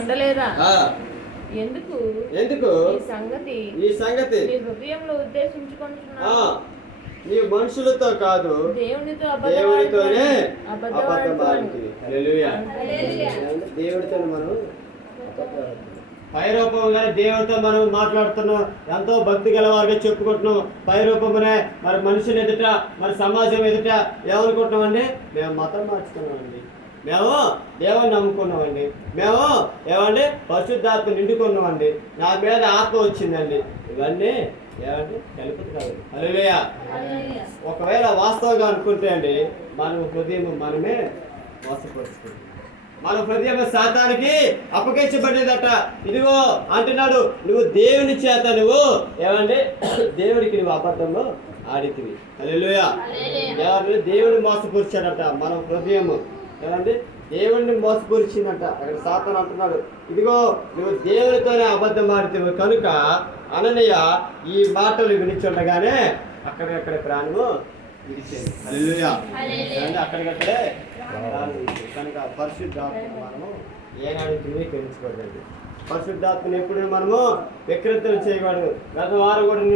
ఉండలేదా? ఎందుకు ఎందుకు ఈ సంగతి నీ హృదయంలో ఉద్దేశించుకుంటున్నావు? నీ మనుషులతో కాదు, దేవునితోనే అబద్ధమాడుతుంది. హల్లెలూయా. దేవుడితో మనం పై రూపంగా దేవుడితో మనం మాట్లాడుతున్నాం, ఎంతో భక్తి గలవారుగా చెప్పుకుంటున్నాం. పై రూపమునే మరి మనుషులు ఎదుట, మరి సమాజం ఎదుట ఏమనుకుంటున్నామండి? మేము మతం మార్చుకున్నామండి, మేము దేవుని నమ్ముకున్నామండి, మేము ఏమండి పరిశుద్ధాత్మ నిండుకున్నామండి, నా మీద ఆత్మ వచ్చిందండి. ఇవన్నీ ఏమండి తెలుపుతుంది కాదు. హల్లెలూయా. ఒకవేళ వాస్తవంగా అనుకుంటే అండి మన హృదయం మనమే మోసపరుచుకుంటాం. మన హృదయం సాతానికి అప్పగించబడేదట. ఇదిగో అంటున్నాడు, నువ్వు దేవుని చేత నువ్వు ఏమండి దేవుడికి నువ్వు అబద్ధంలో ఆడితివి. హల్లెలూయా. దేవుని మోసపరిచాడట మన హృదయము. ఏమండి దేవుడిని మోసపరిచిందట. అక్కడ సాతాను అంటున్నాడు, ఇదిగో నువ్వు దేవునితోనే అబద్ధం ఆడితివి కనుక అననీయ ఈ మాటలు వినిచుండగానే అక్కడికక్కడే ప్రాణము విడిచేది. హల్లెలూయా. అక్కడికక్కడే కనుక పరిశుద్ధాత్మ మనము ఏనాడు ధృవీకరించకూడదండి. పరిశుద్ధాత్మను ఎప్పుడు మనము వికృతం చేయకూడదు. గత వారం కూడా